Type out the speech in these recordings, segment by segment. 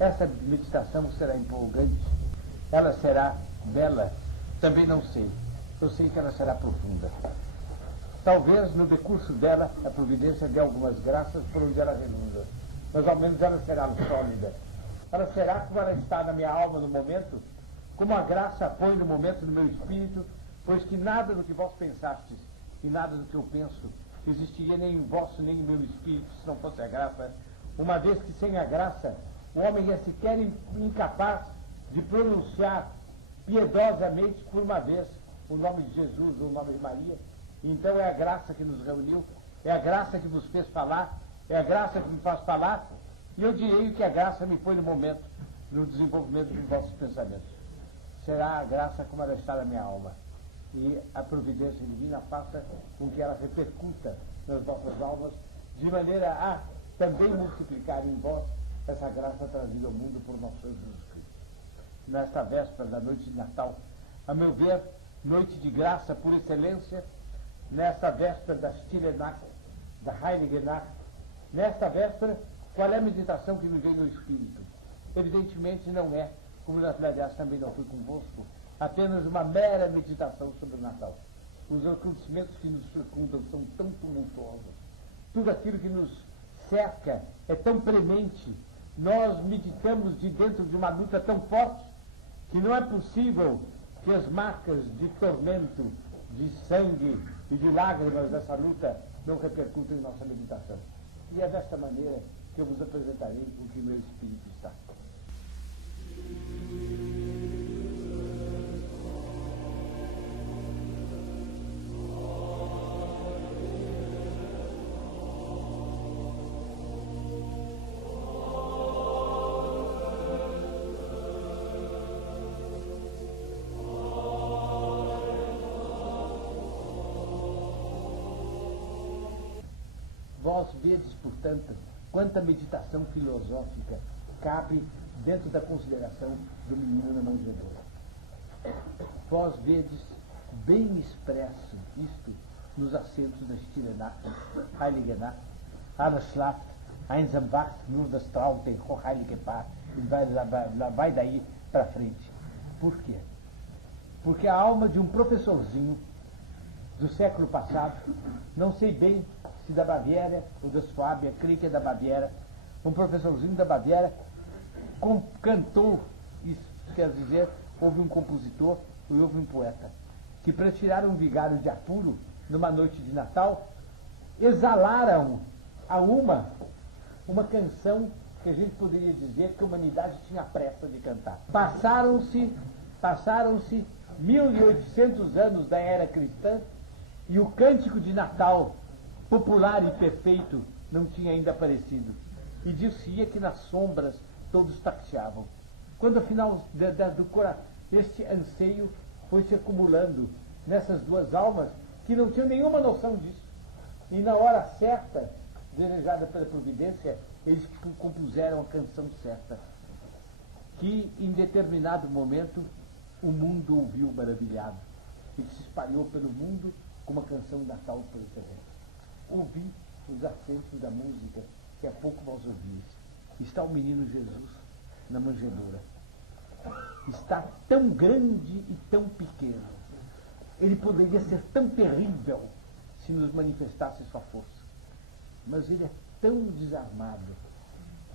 Essa meditação será empolgante? Ela será bela? Também não sei. Eu sei que ela será profunda. Talvez no decurso dela a providência dê algumas graças por onde ela redunda, mas ao menos ela será sólida. Ela será como ela está na minha alma no momento, como a graça põe no momento no meu espírito, pois que nada do que vós pensastes e nada do que eu penso existiria nem em vosso nem em meu espírito se não fosse a graça, uma vez que sem a graça o homem é sequer incapaz de pronunciar piedosamente por uma vez o nome de Jesus ou o nome de Maria. Então é a graça que nos reuniu, é a graça que vos fez falar, é a graça que me faz falar, e eu direi que a graça me põe no momento, no desenvolvimento dos vossos pensamentos. Será a graça como ela está na minha alma, e a providência divina faça com que ela repercuta nas vossas almas, de maneira a também multiplicar em vós essa graça trazida ao mundo por nosso Senhor Jesus Cristo. Nesta véspera da noite de Natal, a meu ver, noite de graça por excelência, nesta véspera da Stille Nacht, da Heilige Nacht, nesta véspera, qual é a meditação que me vem no Espírito? Evidentemente não é, como aliás também não fui convosco, apenas uma mera meditação sobre o Natal. Os acontecimentos que nos circundam são tão tumultuosos, tudo aquilo que nos cerca é tão premente, nós meditamos de dentro de uma luta tão forte, que não é possível que as marcas de tormento, de sangue e de lágrimas dessa luta não repercutam em nossa meditação. E é desta maneira que eu vos apresentarei o que meu espírito está. Vós vedes, portanto, quanta meditação filosófica cabe dentro da consideração do menino na manjedoura. Vós vedes bem expresso isto nos assentos da Stille Nacht, Heilige Nacht, Alles schlaft, einsam wacht, nur das Traute, Hochheilige Paar, e vai daí para frente. Por quê? Porque a alma de um professorzinho do século passado, não sei bem se da Baviera ou da Suábia, creio que é da Baviera, um professorzinho da Baviera cantou, isso quer dizer, houve um compositor e houve um poeta, que para tirar um vigário de apuro, numa noite de Natal, exalaram a uma canção que a gente poderia dizer que a humanidade tinha pressa de cantar. Passaram-se 1800 anos da era cristã e o cântico de Natal, popular e perfeito, não tinha ainda aparecido. E dizia que nas sombras todos taxavam. Quando afinal este anseio foi se acumulando nessas duas almas que não tinham nenhuma noção disso. E na hora certa, desejada pela providência, eles compuseram a canção certa, que em determinado momento o mundo ouviu maravilhado e que se espalhou pelo mundo como uma canção de Natal por excelência. Ouvi os acentos da música que há pouco vós ouvis. Está o menino Jesus na manjedoura. Está tão grande e tão pequeno. Ele poderia ser tão terrível se nos manifestasse sua força. Mas ele é tão desarmado,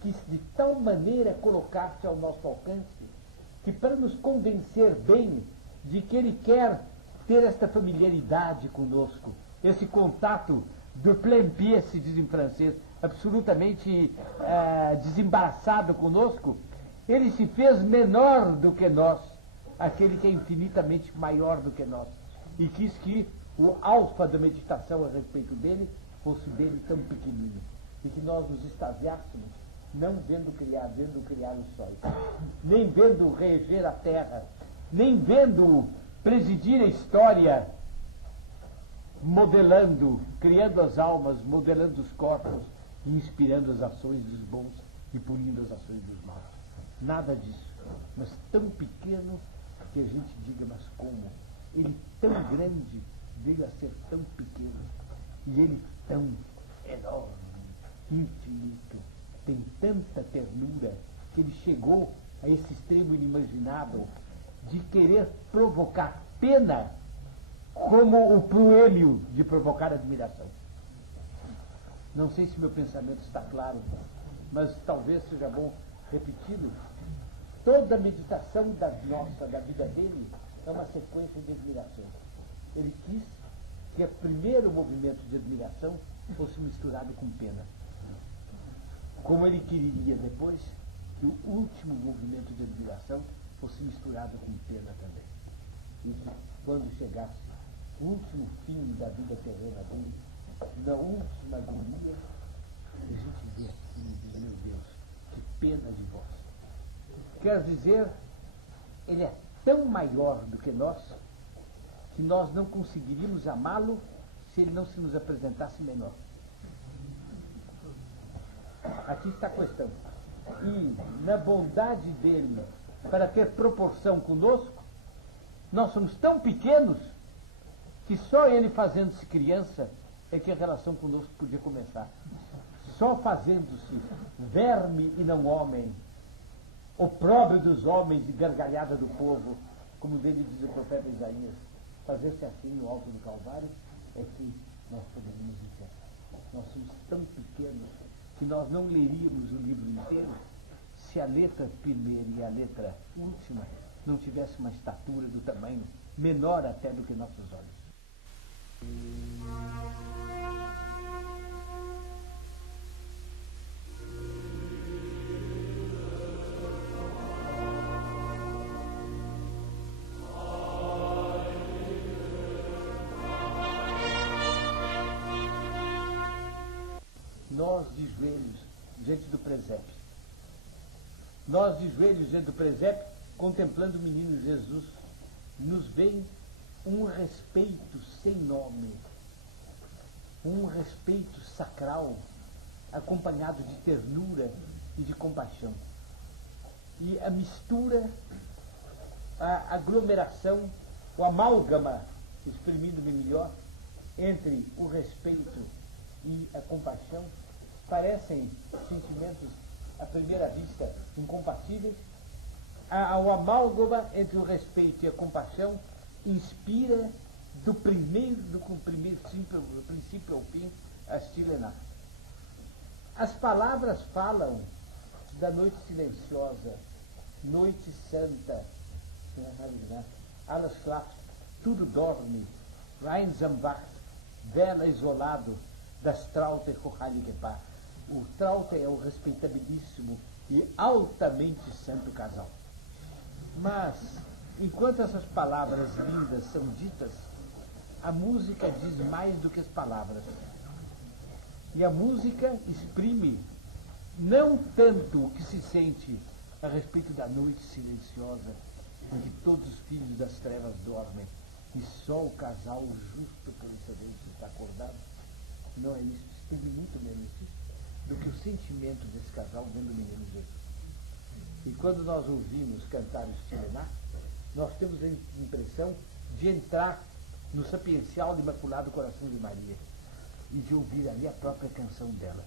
que de tal maneira colocar-se ao nosso alcance, que para nos convencer bem de que ele quer ter esta familiaridade conosco, esse contato de plein pied, se diz em francês, absolutamente desembaraçado conosco, ele se fez menor do que nós, aquele que é infinitamente maior do que nós, e quis que o alfa da meditação a respeito dele fosse dele tão pequenino, e que nós nos extasiássemos, não vendo criar os sóis, nem vendo reger a terra, nem vendo presidir a história, modelando, criando as almas, modelando os corpos e inspirando as ações dos bons e punindo as ações dos maus. Nada disso, mas tão pequeno que a gente diga, mas como? Ele tão grande veio a ser tão pequeno, e ele tão enorme, infinito, tem tanta ternura, que ele chegou a esse extremo inimaginável de querer provocar pena como o proêmio de provocar admiração. Não sei se meu pensamento está claro, mas talvez seja bom repeti-lo. Toda a meditação da vida dele é uma sequência de admirações. Ele quis que o primeiro movimento de admiração fosse misturado com pena. Como ele queria depois que o último movimento de admiração fosse misturado com pena também. E que quando chegasse o último fim da vida terrena dele, na última agonia, a gente vê assim e diz, meu Deus, que pena de vós. Quer dizer, ele é tão maior do que nós não conseguiríamos amá-lo se ele não se nos apresentasse menor. Aqui está a questão. E na bondade dele para ter proporção conosco, nós somos tão pequenos que só ele fazendo-se criança é que a relação conosco podia começar. Só fazendo-se verme e não homem, opróbrio dos homens e gargalhada do povo, como dele diz o profeta Isaías, fazer-se assim no alto do Calvário, é que nós poderíamos dizer. Nós somos tão pequenos que nós não leríamos o livro inteiro se a letra primeira e a letra última não tivesse uma estatura do tamanho menor até do que nossos olhos. Nós de joelhos diante do presépio. Nós de joelhos diante do presépio, contemplando o menino Jesus, nos vem um respeito sem nome, um respeito sacral, acompanhado de ternura e de compaixão. E a mistura, a aglomeração, o amálgama, exprimindo-me melhor, entre o respeito e a compaixão, parecem sentimentos, à primeira vista, incompatíveis. O amálgama entre o respeito e a compaixão inspira do princípio ao fim a Stilenar. As palavras falam da noite silenciosa, noite santa, alles schlaft, tudo dorme, Reinsamwacht, vela isolado, das Traute Hochheiligepaar. O Traute é o respeitabilíssimo e altamente santo casal. Mas, enquanto essas palavras lindas são ditas, a música diz mais do que as palavras. E a música exprime não tanto o que se sente a respeito da noite silenciosa, em que todos os filhos das trevas dormem, e só o casal justo por excelência está acordado. Não é isso, exprime muito menos isso do que o sentimento desse casal vendo o menino Jesus. E quando nós ouvimos cantar o Stilenar, nós temos a impressão de entrar no sapiencial do Imaculado Coração de Maria e de ouvir ali a própria canção dela,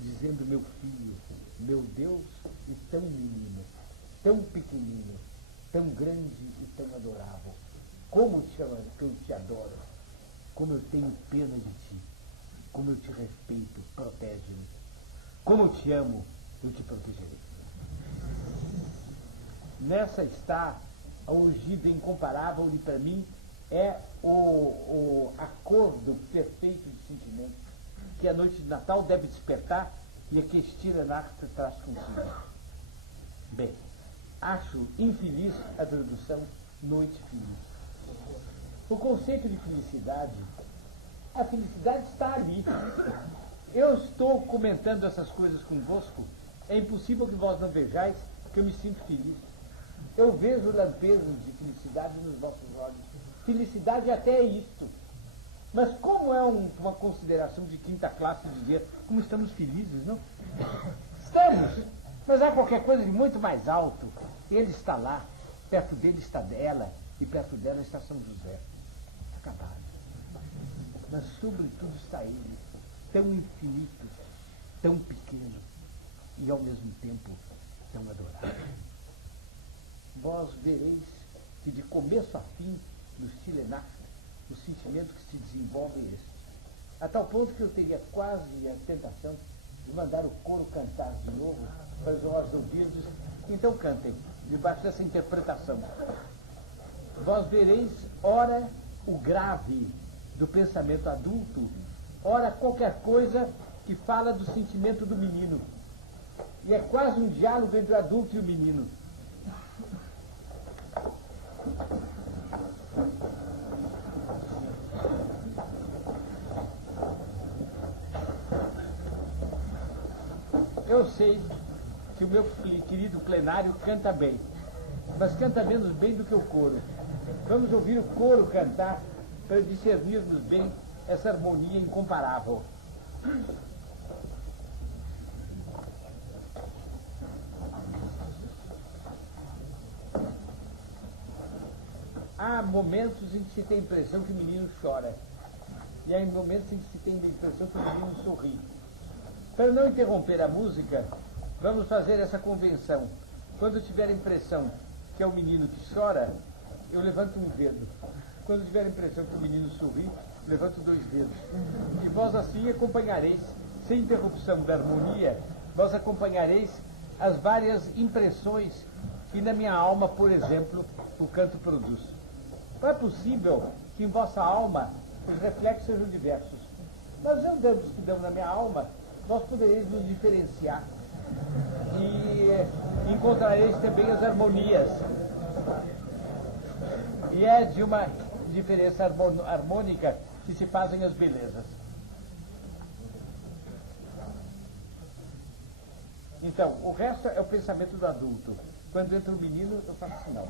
dizendo: meu filho, meu Deus, e tão menino, tão pequenino, tão grande e tão adorável, como eu te adoro, como eu tenho pena de ti, como eu te respeito, protege-me, como eu te amo, eu te protegerei. Nessa está a urgida incomparável e para mim é o acordo perfeito de sentimentos que a noite de Natal deve despertar e a que Stilenar traz consigo. Bem, acho infeliz a tradução noite feliz. O conceito de felicidade, a felicidade está ali. Eu estou comentando essas coisas convosco, é impossível que vós não vejais que eu me sinto feliz. Eu vejo lampejos de felicidade nos vossos olhos. Felicidade até é isto. Mas como é uma consideração de quinta classe dizer como estamos felizes, não? Estamos, mas há qualquer coisa de muito mais alto. Ele está lá, perto dele está ela, e perto dela está São José. Acabado. Mas sobretudo está ele, tão infinito, tão pequeno, e ao mesmo tempo tão adorável. Vós vereis que de começo a fim no Stilenacht, o sentimento que se desenvolve é este. A tal ponto que eu teria quase a tentação de mandar o coro cantar de novo para os nossos ouvidos. Então cantem, debaixo dessa interpretação. Vós vereis, ora, o grave do pensamento adulto, ora, qualquer coisa que fala do sentimento do menino. E é quase um diálogo entre o adulto e o menino. Eu sei que o meu querido plenário canta bem, mas canta menos bem do que o coro. Vamos ouvir o coro cantar para discernirmos bem essa harmonia incomparável. Há momentos em que se tem a impressão que o menino chora, e há momentos em que se tem a impressão que o menino sorri. Para não interromper a música, vamos fazer essa convenção. Quando eu tiver a impressão que é o menino que chora, eu levanto um dedo. Quando eu tiver a impressão que o menino sorri, eu levanto 2 dedos. E vós assim acompanhareis, sem interrupção da harmonia, vós acompanhareis as várias impressões que na minha alma, por exemplo, o canto produz. Não é possível que em vossa alma os reflexos sejam diversos. Mas andando estudando na minha alma, nós podereis nos diferenciar e encontrareis também as harmonias. E é de uma diferença harmônica que se fazem as belezas. Então, o resto é o pensamento do adulto. Quando entra o menino, eu faço sinal.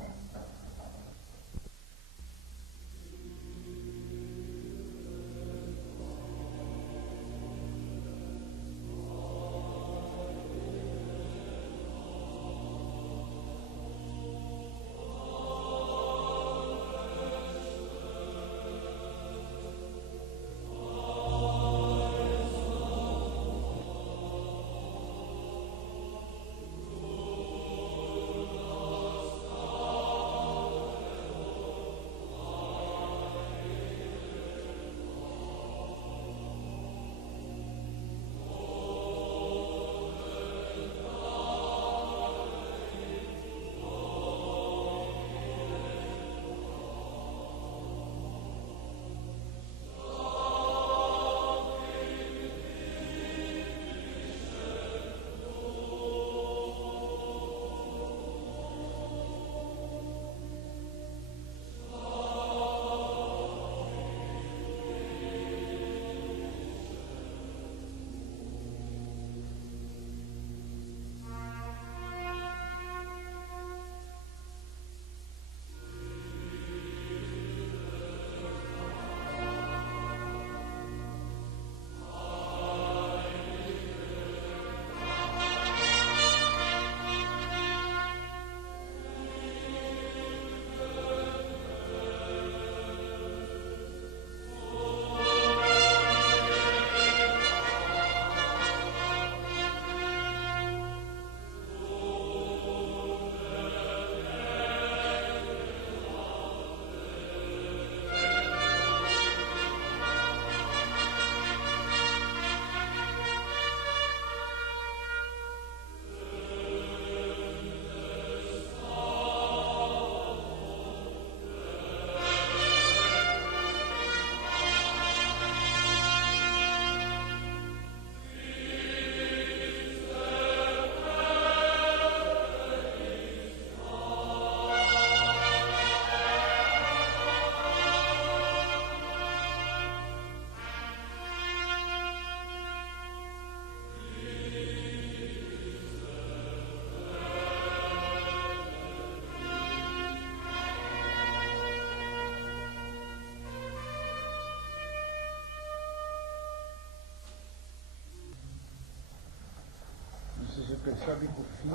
Você percebe o fim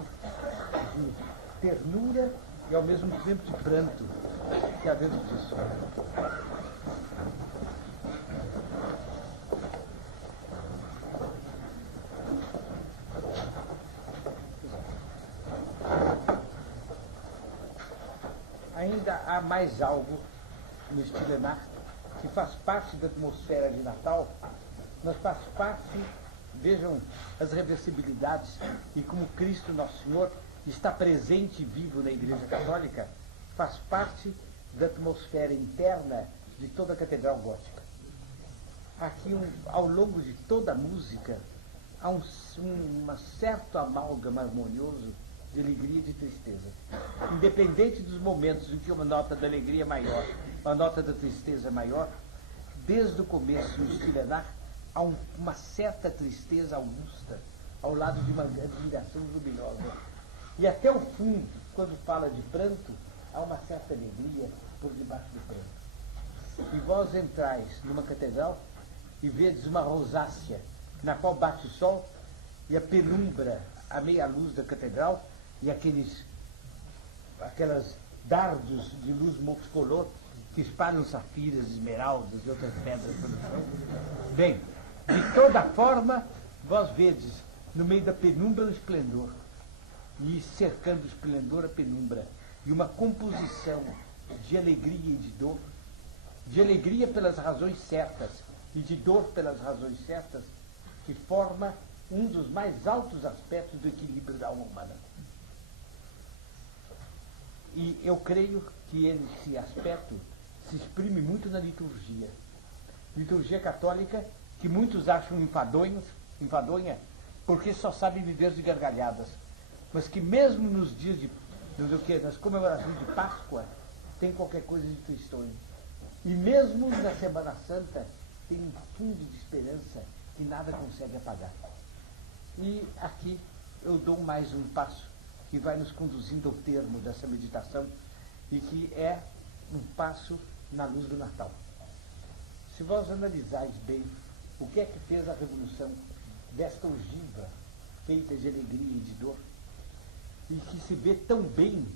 de ternura e ao mesmo tempo de pranto que há dentro disso. ainda há mais algo no Stilenar que faz parte da atmosfera de Natal, mas faz parte, vejam as reversibilidades e como Cristo Nosso Senhor está presente e vivo na Igreja Católica, faz parte da atmosfera interna de toda a Catedral Gótica. Aqui, ao longo de toda a música, há um certo amálgama harmonioso de alegria e de tristeza. Independente dos momentos em que uma nota da alegria é maior, uma nota da tristeza é maior, desde o começo no Stilenar há uma certa tristeza augusta ao lado de uma admiração luminosa. E até o fundo, quando fala de pranto, há uma certa alegria por debaixo do pranto. E vós entrais numa catedral e vedes uma rosácea na qual bate o sol e a penumbra, a meia luz da catedral e aquelas dardos de luz multicolor que espalham safiras, esmeraldas e outras pedras pelo chão. Bem, de toda forma, vós vedes no meio da penumbra o esplendor e cercando o esplendor a penumbra e uma composição de alegria e de alegria pelas razões certas e de dor pelas razões certas, que forma um dos mais altos aspectos do equilíbrio da alma humana. E eu creio que esse aspecto se exprime muito na liturgia. Liturgia católica, que muitos acham enfadonha, porque só sabem viver de gargalhadas. Mas que mesmo nos dias nas comemorações de Páscoa, tem qualquer coisa de tristonho. E mesmo na Semana Santa, tem um fundo de esperança que nada consegue apagar. E aqui eu dou mais um passo que vai nos conduzindo ao termo dessa meditação e que é um passo na luz do Natal. Se vós analisais bem o que é que fez a revolução desta ogiva feita de alegria e de dor, e que se vê tão bem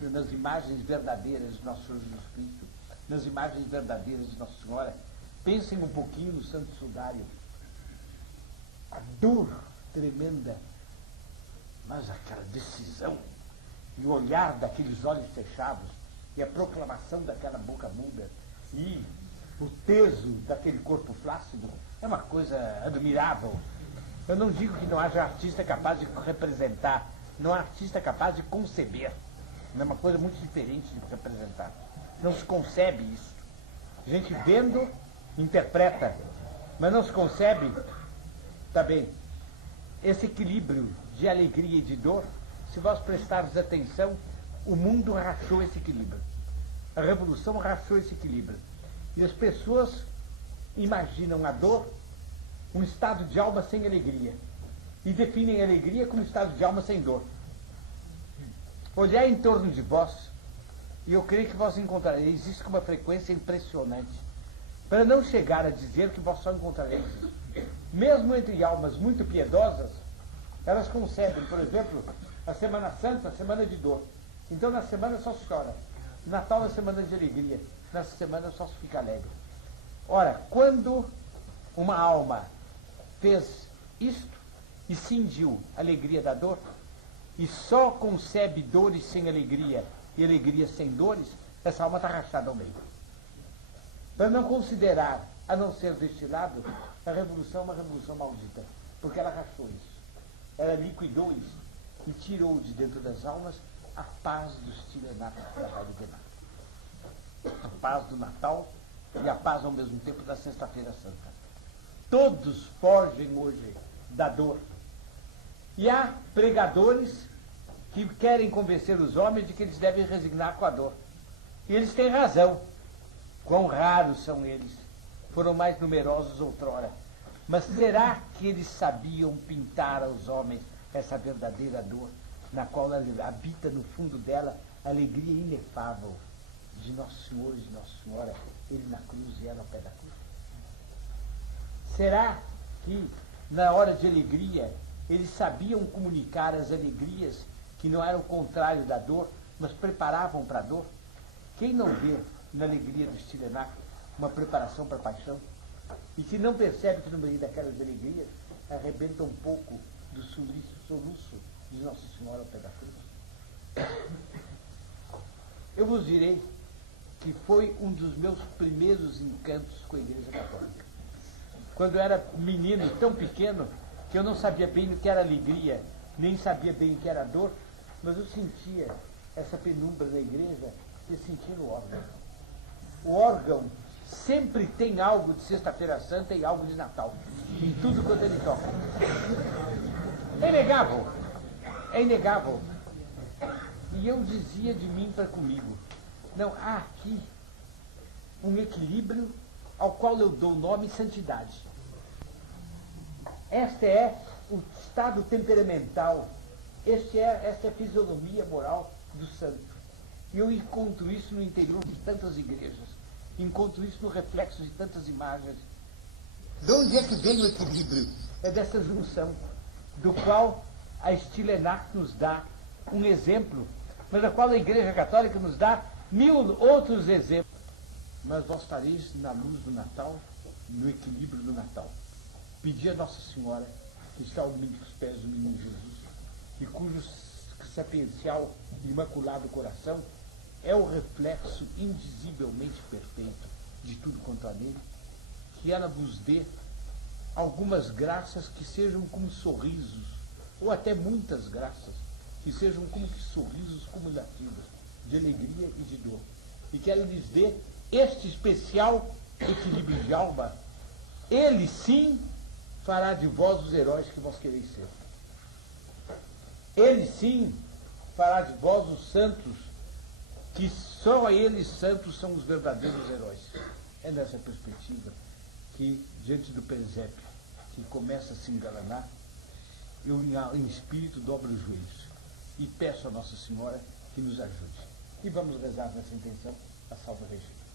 nas imagens verdadeiras de nosso Senhor Jesus Cristo, nas imagens verdadeiras de Nossa Senhora. Pensem um pouquinho no Santo Sudário. A dor tremenda, mas aquela decisão, e o olhar daqueles olhos fechados, e a proclamação daquela boca muda, e o peso daquele corpo flácido, é uma coisa admirável. Eu não digo que não haja artista capaz de representar, não há artista capaz de conceber. É uma coisa muito diferente de representar. Não se concebe isso. A gente vendo, interpreta, mas não se concebe, tá bem, esse equilíbrio de alegria e de dor. Se vós prestardes atenção, o mundo rachou esse equilíbrio. A revolução rachou esse equilíbrio. E as pessoas imaginam a dor um estado de alma sem alegria. E definem a alegria como estado de alma sem dor. Olhai em torno de vós, e eu creio que vós encontrareis isso com uma frequência impressionante. Para não chegar a dizer que vós só encontrareis isso. Mesmo entre almas muito piedosas, elas concebem, por exemplo, a Semana Santa, a semana de dor. Então na semana só se chora. Natal é semana de alegria. Nessa semana só se fica alegre. Ora, quando uma alma fez isto e cingiu a alegria da dor, e só concebe dores sem alegria e alegria sem dores, essa alma está rachada ao meio. Para não considerar, a não ser deste lado, a revolução é uma revolução maldita, porque ela rachou isso. Ela liquidou isso e tirou de dentro das almas a paz do Stilenar do trabalho de Natal. A paz do Natal e a paz ao mesmo tempo da Sexta-feira Santa. Todos fogem hoje da dor. E há pregadores que querem convencer os homens de que eles devem resignar com a dor. E eles têm razão. Quão raros são eles. Foram mais numerosos outrora. Mas será que eles sabiam pintar aos homens essa verdadeira dor, na qual habita no fundo dela a alegria inefável de Nosso Senhor e de Nossa Senhora, ele na cruz e ela ao pé da cruz? Será que, na hora de alegria, eles sabiam comunicar as alegrias que não eram o contrário da dor, mas preparavam para a dor? Quem não vê na alegria do Stilenar uma preparação para a paixão? E que não percebe que no meio daquelas alegrias arrebenta um pouco do soluço de Nossa Senhora ao pé da cruz? Eu vos direi que foi um dos meus primeiros encantos com a Igreja Católica. Quando eu era menino, tão pequeno, que eu não sabia bem o que era alegria, nem sabia bem o que era dor, mas eu sentia essa penumbra da igreja e sentia no órgão. O órgão sempre tem algo de Sexta-feira Santa e algo de Natal, em tudo quanto ele toca. É inegável, é inegável. E eu dizia de mim para comigo, não, há aqui um equilíbrio ao qual eu dou nome santidade. Este é o estado temperamental, esta é a fisionomia moral do santo. E eu encontro isso no interior de tantas igrejas, encontro isso no reflexo de tantas imagens. De onde é que vem o equilíbrio? É dessa junção, do qual a Stilenac nos dá um exemplo, mas da qual a Igreja Católica nos dá 1000 outros exemplos. Mas vós estareis na luz do Natal, no equilíbrio do Natal. Pedi a Nossa Senhora, que está aos pés do menino Jesus, e cujo sapiencial e imaculado coração é o reflexo indizivelmente perfeito de tudo quanto há nele, que ela vos dê algumas graças que sejam como sorrisos, ou até muitas graças, que sejam como que sorrisos cumulativos, de alegria e de dor. E que ela lhes dê este especial equilíbrio de alma. Ele sim fará de vós os heróis que vós quereis ser. Ele sim fará de vós os santos, que só eles santos são os verdadeiros heróis. É nessa perspectiva que, diante do presépio, que começa a se engalanar, eu em espírito dobro os joelhos e peço a Nossa Senhora que nos ajude. E vamos rezar nessa intenção a Salve Regina.